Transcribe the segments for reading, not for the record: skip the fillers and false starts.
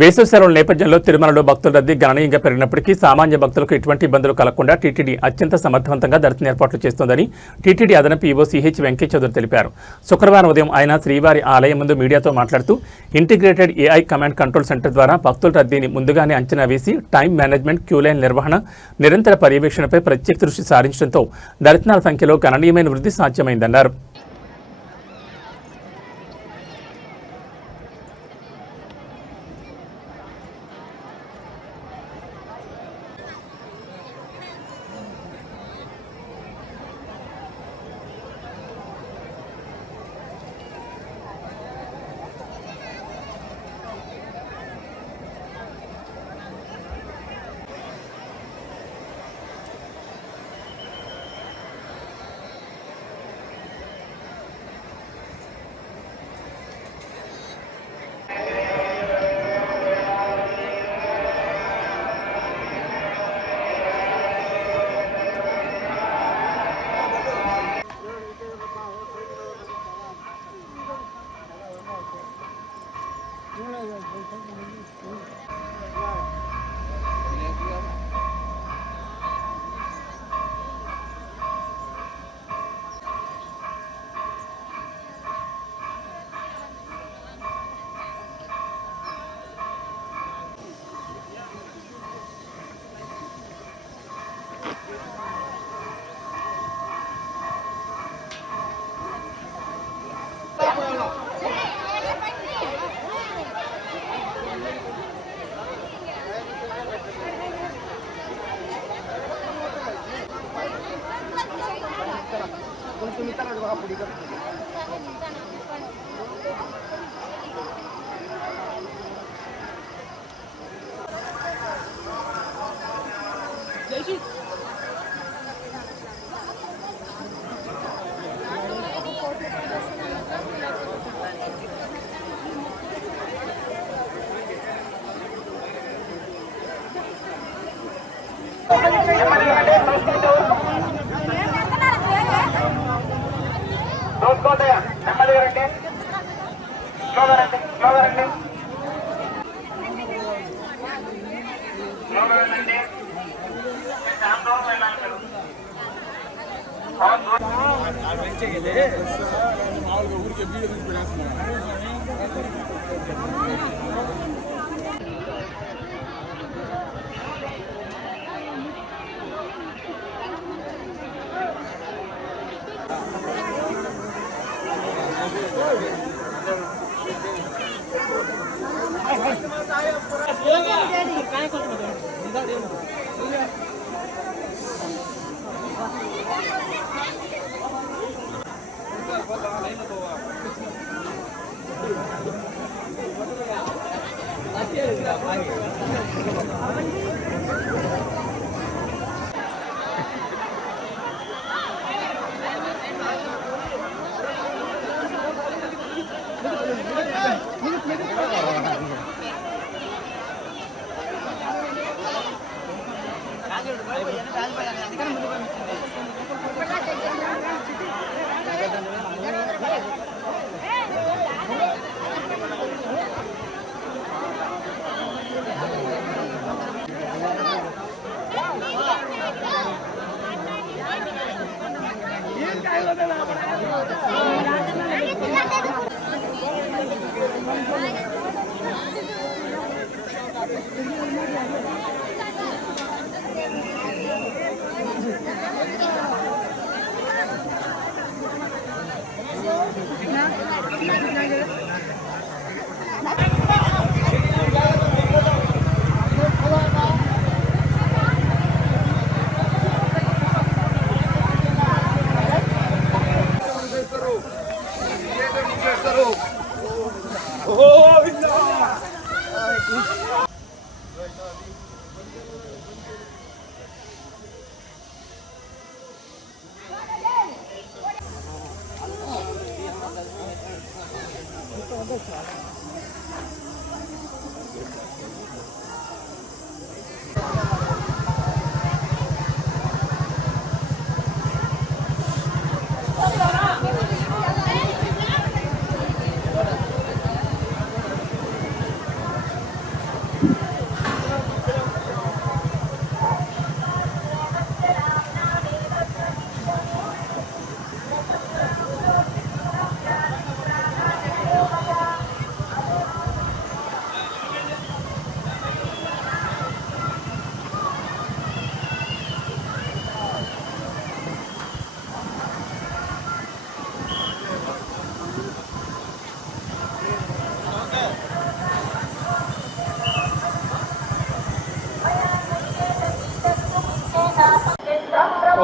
వేసవి సెలవుల నేపథ్యంలో తిరుమలలో భక్తుల రద్దీ గణనీయంగా పెరిగినప్పటికీ సామాన్య భక్తులకు ఎటువంటి ఇబ్బందులు కలగకుండా టీటీడీ అత్యంత సమర్థవంతంగా దర్శన ఏర్పాట్లు చేస్తోందని టీటీడీ అదనపు ఈవో సిహెచ్ వెంకయ్య చౌదరి తెలిపారు. శుక్రవారం ఉదయం ఆయన శ్రీవారి ఆలయం ముందు మీడియాతో మాట్లాడుతూ integrated AI command control centre ద్వారా భక్తుల రద్దీని ముందుగానే అంచనా వేసి టైం మేనేజ్మెంట్, క్యూలైన్ నిర్వహణ, నిరంతర పర్యవేక్షణపై ప్రత్యేక దృష్టి సారించడంతో దర్శనాల సంఖ్యలో గణనీయమైన వృద్ధి సాధ్యమైందన్నారు.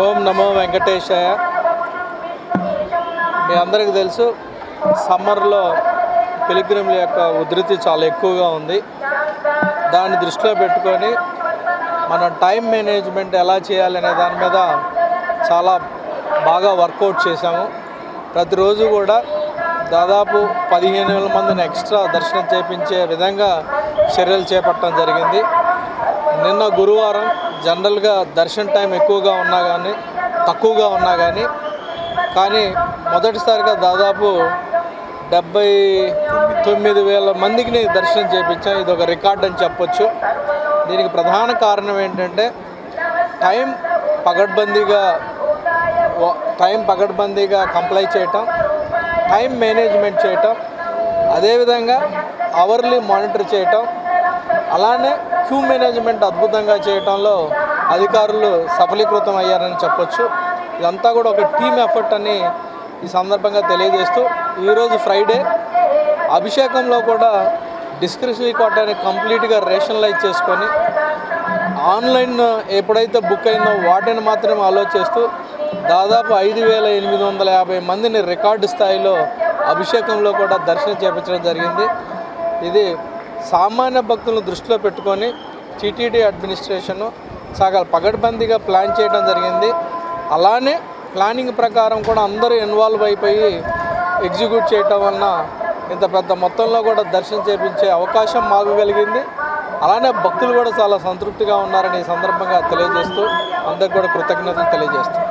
ఓం నమో వెంకటేశాయ. మీ అందరికీ తెలుసు, సమ్మర్లో పిలిగ్రిమ్ల యొక్క ఉధృతి చాలా ఎక్కువగా ఉంది. దాన్ని దృష్టిలో పెట్టుకొని మనం టైం మేనేజ్మెంట్ ఎలా చేయాలనే దాని మీద చాలా బాగా వర్కౌట్ చేశాము. ప్రతిరోజు కూడా దాదాపు 15,000 మందిని ఎక్స్ట్రా దర్శనం చేయించే విధంగా చర్యలు చేపట్టడం జరిగింది. నిన్న గురువారం జనరల్గా దర్శన టైం ఎక్కువగా ఉన్నా కానీ తక్కువగా ఉన్నా కానీ మొదటిసారిగా దాదాపు 79,000 మందికి దర్శనం చేయించాం. ఇది ఒక రికార్డ్ అని చెప్పొచ్చు. దీనికి ప్రధాన కారణం ఏంటంటే టైం పకడ్బందీగా కంప్లై చేయటం, టైం మేనేజ్మెంట్ చేయటం, అదేవిధంగా అవర్లీ మానిటర్ చేయటం, అలానే క్యూ మేనేజ్మెంట్ అద్భుతంగా చేయటంలో అధికారులు సఫలీకృతం అయ్యారని చెప్పొచ్చు. ఇదంతా కూడా ఒక టీమ్ ఎఫర్ట్ అని ఈ సందర్భంగా తెలియజేస్తూ, ఈరోజు ఫ్రైడే అభిషేకంలో కూడా డిస్క్రిప్షనరీ కోటాని కంప్లీట్గా రేషనలైజ్ చేసుకొని ఆన్లైన్ ఎప్పుడైతే బుక్ అయిందో వాటిని మాత్రమే ఆలోచిస్తూ దాదాపు 5,850 మందిని రికార్డు స్థాయిలో అభిషేకంలో కూడా దర్శనం చేయించడం జరిగింది. ఇది సామాన్య భక్తులను దృష్టిలో పెట్టుకొని టీటీడీ అడ్మినిస్ట్రేషను చాలా పకడ్బందీగా ప్లాన్ చేయడం జరిగింది. అలానే ప్లానింగ్ ప్రకారం కూడా అందరూ ఇన్వాల్వ్ అయిపోయి ఎగ్జిక్యూట్ చేయటం వలన ఇంత పెద్ద మొత్తంలో కూడా దర్శనం చేయించే అవకాశం మాకు కలిగింది. అలానే భక్తులు కూడా చాలా సంతృప్తిగా ఉన్నారని ఈ సందర్భంగా తెలియజేస్తూ అందరికి కూడా కృతజ్ఞతలు తెలియజేస్తాం.